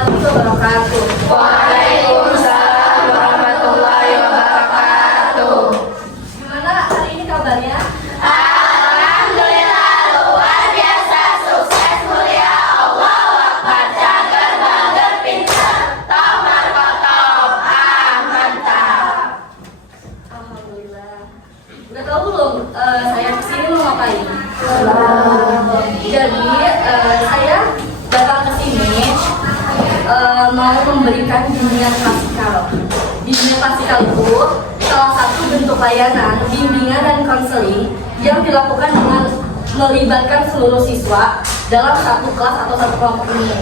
warahmatullahi wabarakatuh. Waalaikumsalam warahmatullahi wabarakatuh. Gimana hari ini kabarnya? Alhamdulillah luar biasa, sukses mulia, Allahu Akbar, cager bager pinter, top marko top, mantap. Alhamdulillah. Udah tahu belum saya kesini mau ngapain? Jadi saya datang ke sini mau memberikan bimbingan klasikal. Bimbingan klasikal itu salah satu bentuk layanan, bimbingan dan konseling yang dilakukan dengan melibatkan seluruh siswa dalam satu kelas atau satu kelompok ini.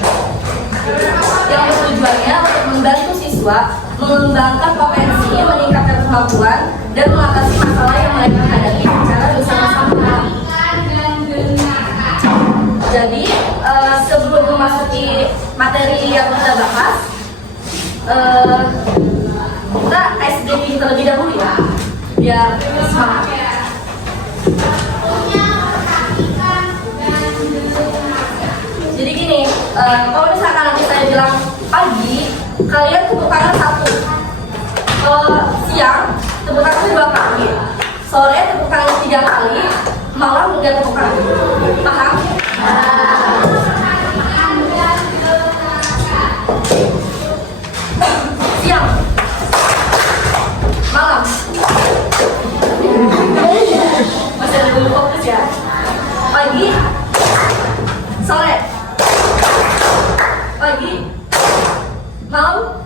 Yang tujuannya untuk membantu siswa mengembangkan potensi, meningkatkan kemampuan, dan mengatasi masalah yang mereka hadapi secara bersama-sama. Jadi sebelum memasuki materi yang kita bahas, kita SDG terlebih dahulu ya, biar semangat. Jadi gini, kalau misalkan nanti saya bilang pagi, kalian tepuk tangan satu. Siang, tepuk tangan 2 kali. Sore tepuk tangan 3 kali. Malam enggak tepuk tangan. Paham? Siang, malam. Masih ada dulu fokus ya. Pagi, sore, pagi, malam,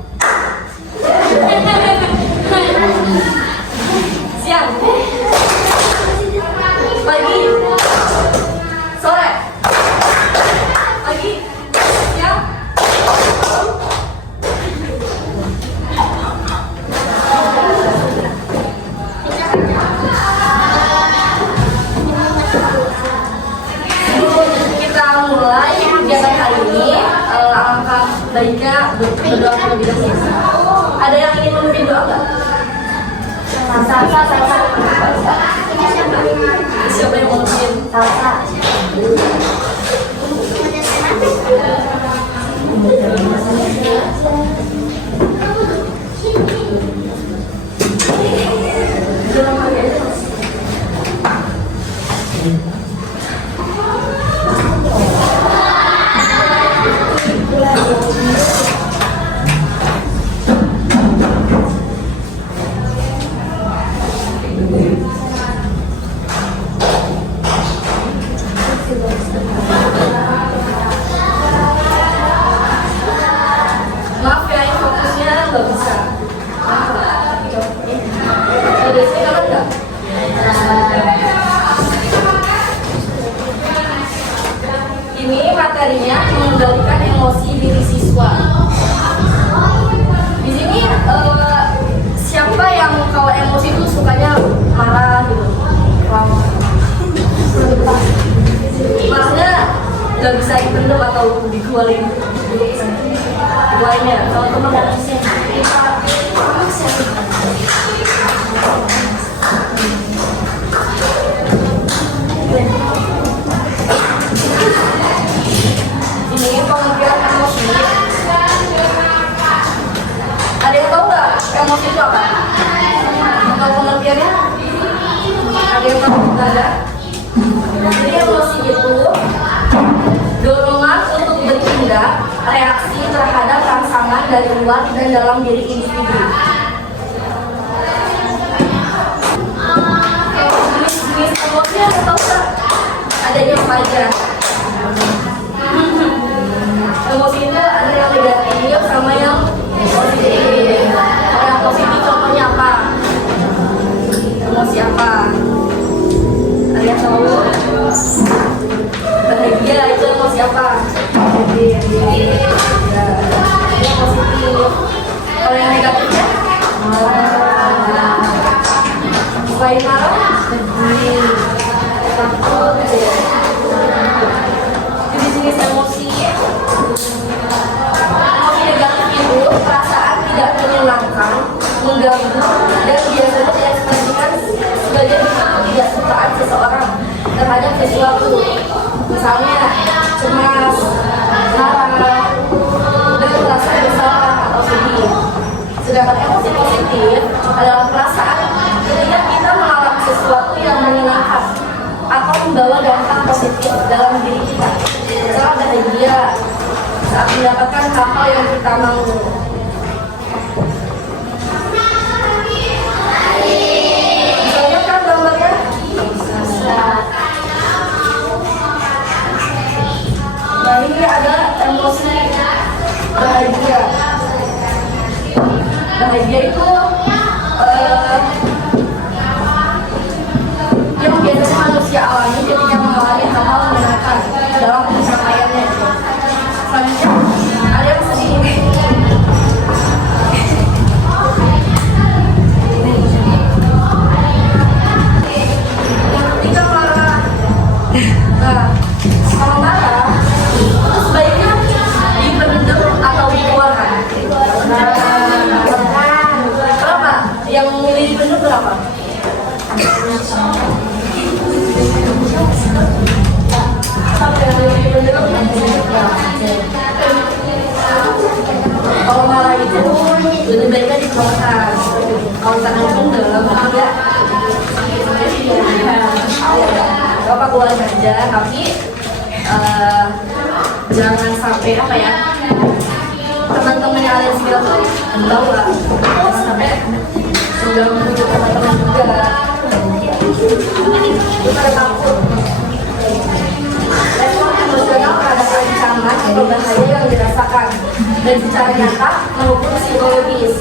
siang, pagi, sore, pagi, siang, malam. Kita mulai kegiatan hari ini, alangkah baiknya berdoa terlebih dahulu. Ada yang ingin memimpin doa nggak? Siapa yang mau memimpin? Maaf ya, ini fokusnya nggak bisa. Dari sini kan nggak? Ini materinya mengendalikan emosi diri siswa. Di sini siapa yang kalau emosi itu sukanya marah gitu? Marahnya nggak bisa dipendam atau dikeluarin. Lainnya, kalau teman ini pengertian emosi. Ada yang tahu nggak emosi itu apa? Tahu pengertiannya? Ada yang tahu? Nggak ada. Jadi emosi itu dorongan untuk bertindak, reaksi terhadap rangsangan dari luar dan dalam diri individu. Jenis emosi ada tahu nggak? Adanya apa aja? Emosi itu ada yang negatif sama yang positif. Yang positif contohnya apa? Emosi apa? Ada yang tahu? Bahagia itu emosi apa? Positif. Yang positif. Kalau yang negatifnya? Selain marah? Sedih. Takut. Jenis emosi. Emosi negatif itu perasaan tidak menyenangkan, mengganggu, dan biasanya diekspresikan sebagai ketidaksukaan seseorang terhadap sesuatu. Misalnya cemas, marah, dan Sedangkan emosi positif adalah perasaan ketika kita mengalami sesuatu yang menyenangkan atau membawa dampak positif dalam diri kita. Misalnya bahagia saat mendapatkan hal-hal yang kita mau. Bisa lihat kan gambarnya? Nah, ini ada emosi bahagia. Bahagia itu yang biasanya manusia alami ketika mengalami hal-hal menyenangkan dalam pencapaiannya. Selanjutnya ada yang sedih. Yang ketiga marah. Nah, kalau marah itu sebaiknya dipendam atau dikeluarkan. Berapa? Yang milih dipendam berapa? Kalau marah itu lebih baiknya dikeluarkan. Kalau tangan dipendam, enggak. Bapak keluarin aja, tapi jangan sampai apa ya, teman-teman yang lain segala tuh tahu lah, sampai sudah menuju teman-teman juga. Kita takut. Respon emosional terhadap ancaman atau bahaya yang dirasakan dan secara nyata maupun psikologis.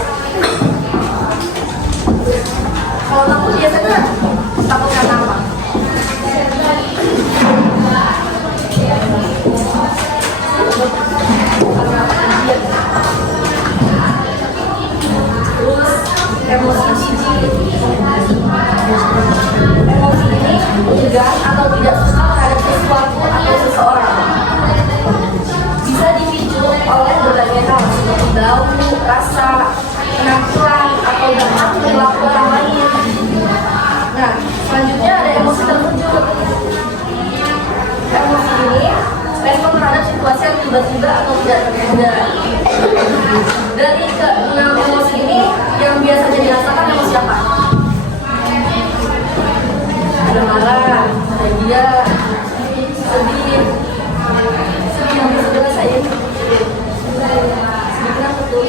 Kalau takut biasanya takut karena apa? Terus emosi jijik. Emosi ini enggan atau tidak suka terhadap sesuatu atau seseorang. Bisa dipicu oleh berbagai hal seperti bau, rasa, penampilan, atau bahkan perilaku orang lain. Nah, selanjutnya ada emosi terkejut. Emosi ini respon terhadap situasi yang tiba-tiba atau tidak terduga. Dari keenam emosi ini yang biasanya dirasakan emosi apa? Ada marah, bahagia, sedih. Sedih yang bisa dirasain. Sedih kenapa tuh?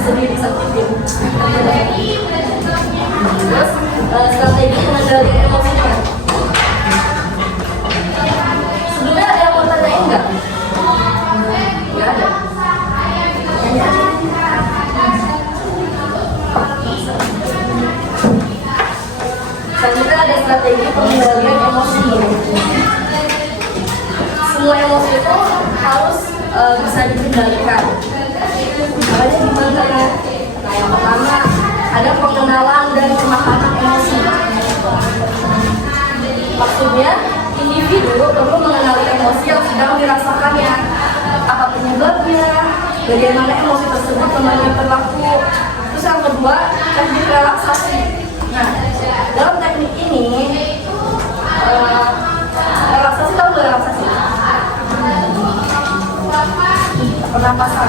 Sedih disakitin. Terus strategi pengendalian emosinya. Sebelumnya ada yang mau tanyain nggak? Nggak ada. Tanya aja. Selanjutnya ada strategi pengendalian emosi. Semua emosi itu harus bisa dikendalikan. Caranya gimana ya? Nah, yang pertama ada pengenalan dan pemahaman emosi. Maksudnya, individu perlu mengenali emosi yang sedang dirasakannya, apa penyebabnya, bagaimana emosi tersebut mempengaruhi perilaku. Terus yang kedua, teknik relaksasi. Nah, dalam teknik ini, relaksasi, tahu nggak relaksasi? Pernapasan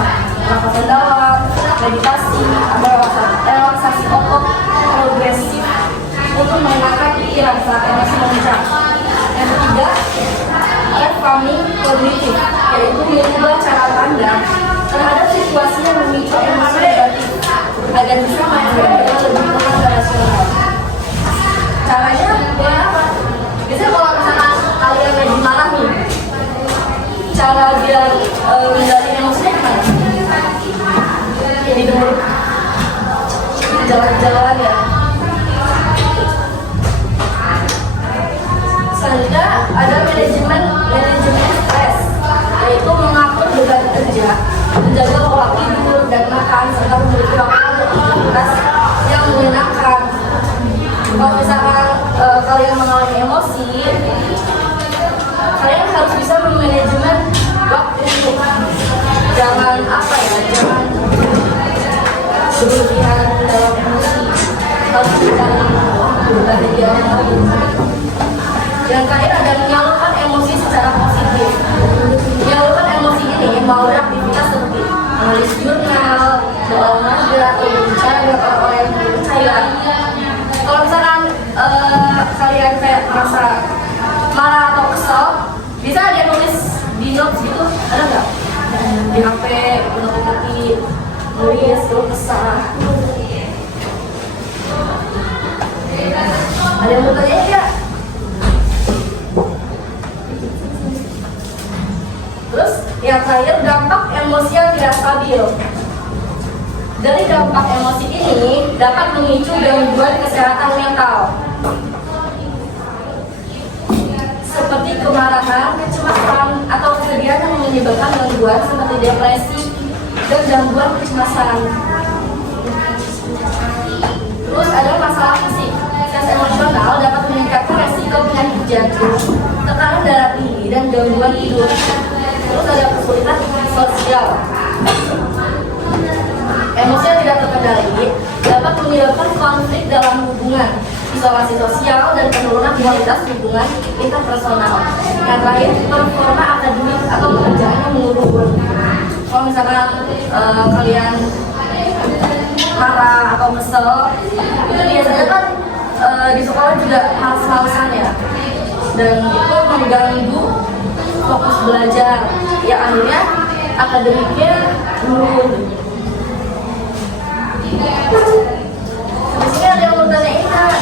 dalam, meditasi, atau relaksasi otot progresif untuk menenangkan pikiran saat emosi memuncak. Yang ketiga, reframing kognitif, yaitu mengubah cara pandang terhadap situasi yang memicu emosi negatif agar bisa menjadi lebih tenang dan rasional. Caranya buat apa? Biasanya kalau misalkan kalian lagi marah nih, cara biar mengendalikan emosinya gimana? Jadi dulu jalan-jalan ya. Selanjutnya ada manajemen stres, yaitu mengatur beban kerja, menjaga pola tidur dan makan, serta memiliki waktu untuk aktivitas yang menyenangkan. Kalau misalkan kalian mengalami emosi, kalian harus bisa memanajemen waktu. Jangan apa ya, jangan berlebihan dalam emosi, harus mencari kebahagiaan yang lain. Yang terakhir ada menyalurkan emosi secara positif. Menyalurkan emosi di HP, menutupi, nulis, keluh kesah. Ada yang mau tanya nggak? Terus yang terakhir, dampak emosi yang tidak stabil. Dari dampak emosi ini dapat memicu gangguan kesehatan mental seperti kemarahan, kecemasan, atau kesedihan yang menyebabkan gangguan seperti depresi dan gangguan kecemasan. Terus ada masalah fisik. Stres emosional dapat meningkatkan resiko penyakit jantung, tekanan darah tinggi, dan gangguan tidur. Terus ada kesulitan sosial. Emosi yang tidak terkendali dapat menyebabkan konflik dalam hubungan, isolasi sosial, dan penurunan kualitas hubungan interpersonal. Yang terakhir, performa akademik atau pekerjaan yang menurun. Kalau misalkan kalian marah atau kesel, itu biasanya kan di sekolah juga males-malesan ya, dan itu mengganggu fokus belajar, ya akhirnya akademiknya menurun. Di sini ada yang mau tanyain Kak?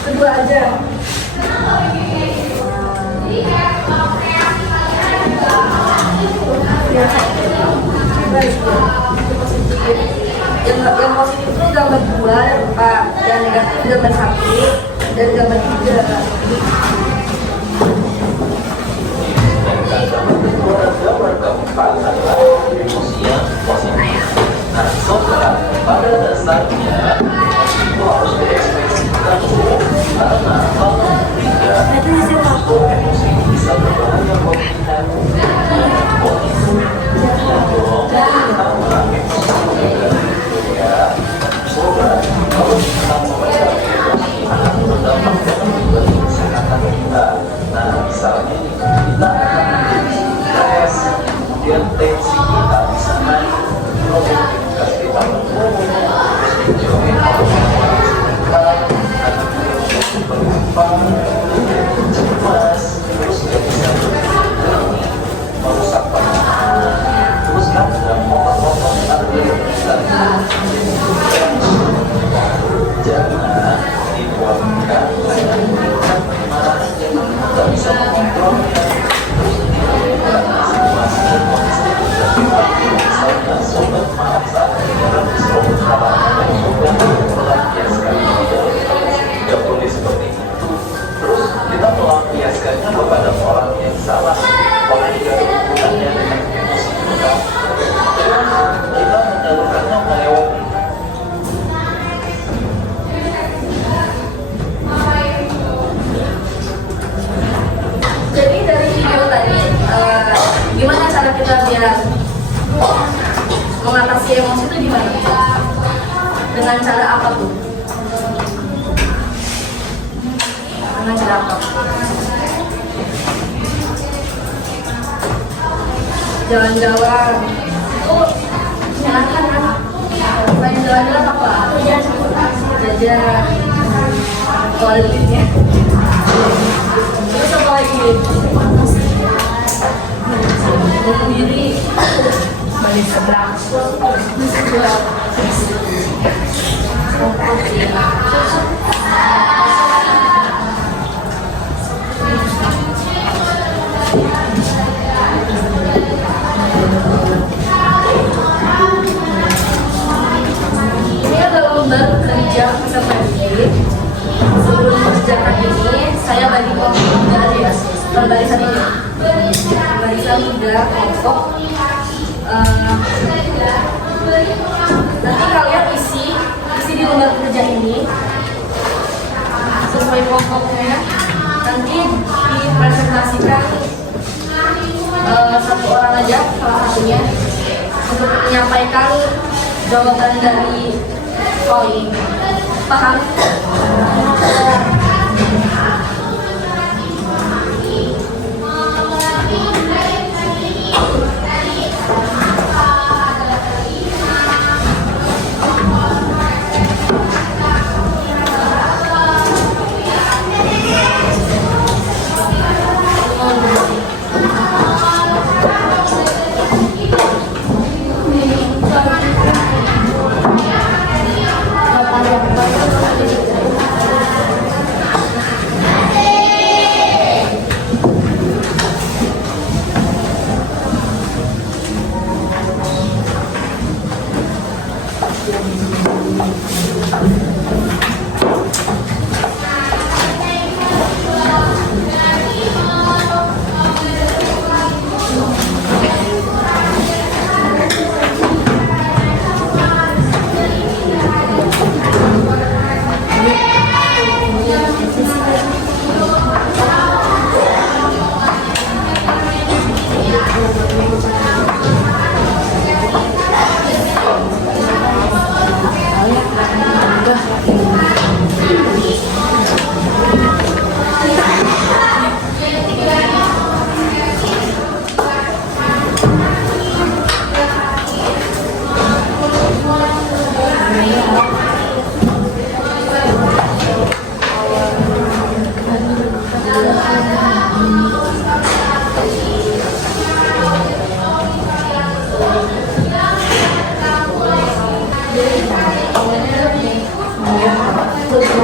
Kedua aja. Yang positif itu gambar 2 dan 4, yang negatif gambar 1 dan gambar 3. Gambar keempat adalah emosi yang positif. Nah, saudara, pada dasarnya itu harus diekspresikan dulu, karena kalau tidak, emosi bisa berbahaya bagi kita. Saudara, kalau kita membaca emosi akan berdampak pada kesehatan kita. Nah, misalnya kita akan stres, kemudian tensi kita bisa naik, produktivitas kita menurun, menjauhi hormon kita, akan berkembang, cemas, terus nggak bisa berani, merusak pandangan, terus kan dan otot-otot jangan dibuatkan meningkat kemarahan yang nggak bisa mengontrolnya. Misalnya sobat marah saat mendengar suatu kalangan dan sobat melampiaskan tidak boleh seperti itu. Terus kita melampiaskannya kepada orang yang salah, orang yang ada hubungannya dengan emosi kita. Kita menyalurkannya melewati. Dengan cara apa tuh? Dengan cara apa? Jalan-jalan. Oh, menyenangkan kan? Selain jalan-jalan apa? Jajan. Kalau ada duitnya. Terus apa lagi? Bunuh diri. Balik sebelah. Ini adalah lembar kerja peserta didik. Sebelum mengerjakan ini, saya bagi kelompok dari ya, perbarisan ini. Perbarisan 3 kelompok. Nanti kalian isi di lembar kerja ini sesuai kelompoknya. Nanti dipresentasikan satu orang aja, salah satunya, untuk menyampaikan jawaban dari ini. Paham?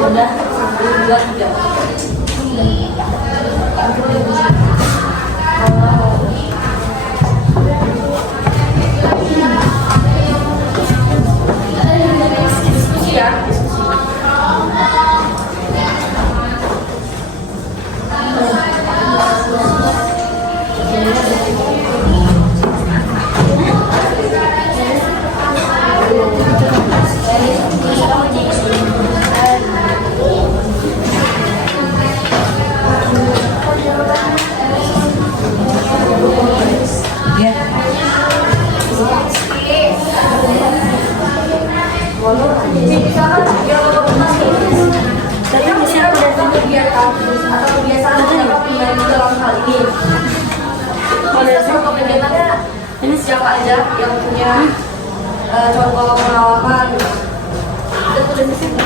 Udah, 2, 3. Diskusi ya, diskusi. Ini siapa aja yang punya contoh pengalaman? Kita tulis di sini.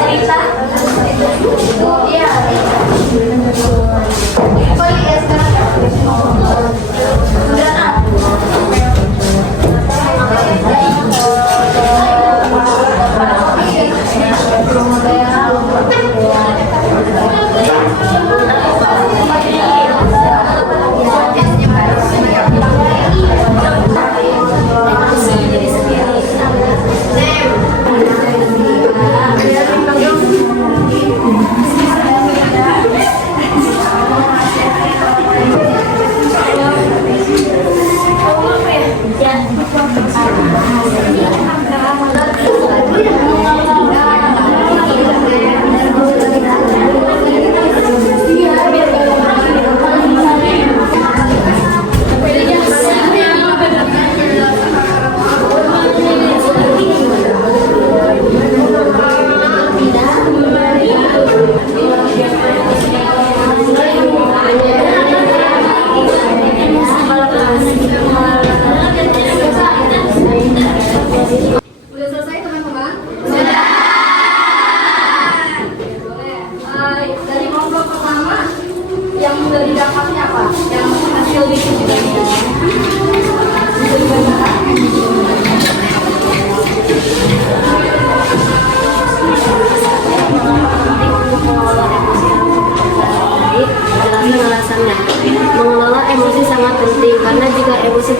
Cerita.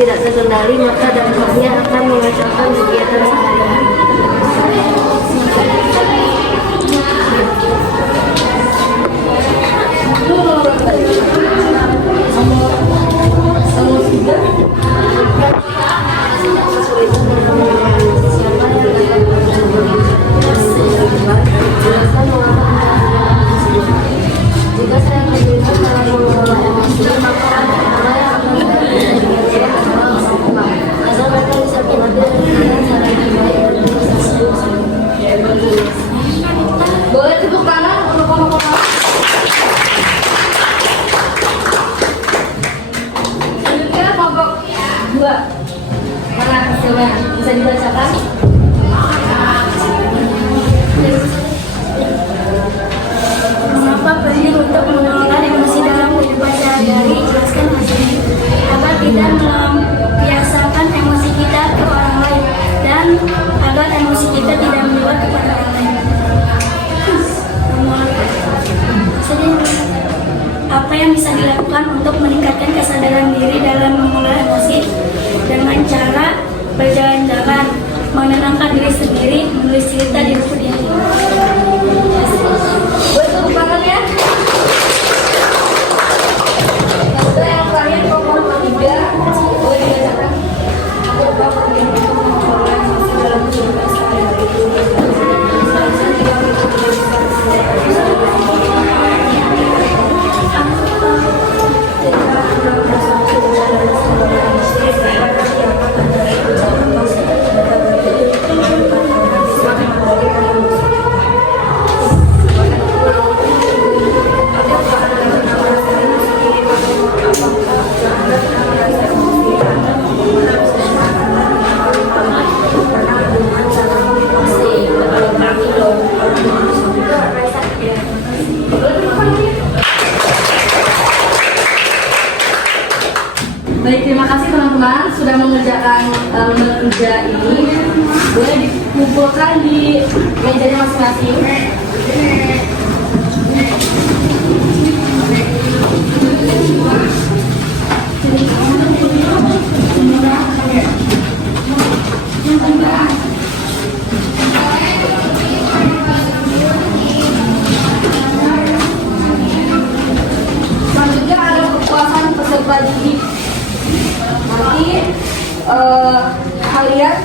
tidak terkendali, maka dampaknya akan mengacaukan kegiatan sehari-hari. Jika saya terlibat dalam mengelola emosi, maka ada hal yang akan menjadi agar mereka bisa mengambil dengan cara yang baik dan bisa senyum-senyum. Boleh tepuk tangan untuk kelompok. Selanjutnya kelompok 2. Mana hasilnya? Bisa dibacakan? Mengapa penting untuk mengelola emosi dalam kehidupan sehari-hari? Jelaskan hasilnya. Agar tidak membiasakan emosi kita ke orang lain dan agar emosi kita tidak meluap kepada orang lain. Apa yang bisa dilakukan untuk meningkatkan kesadaran diri dalam mengelola emosi? Dengan cara berjalan-jalan, menenangkan diri sendiri, menulis cerita di buku diari. Boleh tepuk tangan ya. Lalu yang terakhir kelompok 3. Boleh dibacakan? Apa penting untuk mengelola emosi dalam kehidupan sehari-hari? Baik, terima kasih teman-teman sudah mengerjakan lembar kerja ini. Boleh dikumpulkan di mejanya masing-masing. Selanjutnya ada kepuasan peserta didik. Nanti kalian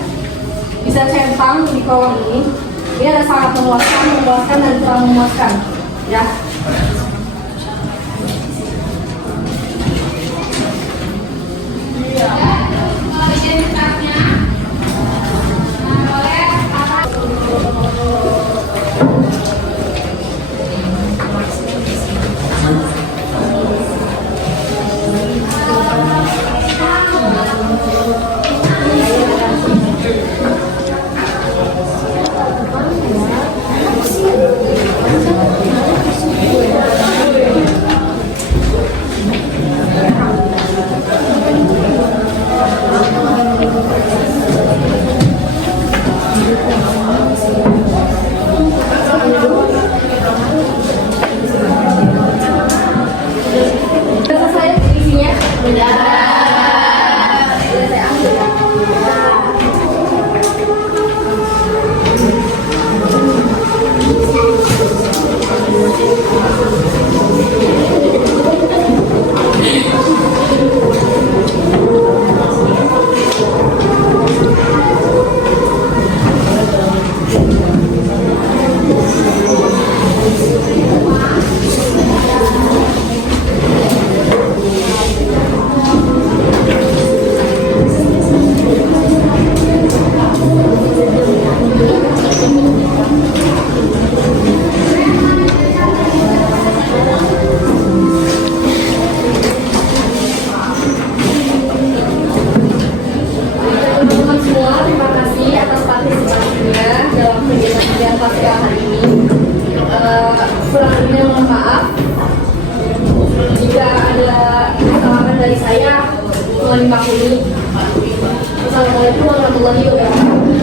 bisa centang di kolom ini. Ini ada sangat memuaskan dan kurang memuaskan, ya. dari saya, mohon dimaklumi. Assalamualaikum warahmatullahi wabarakatuh.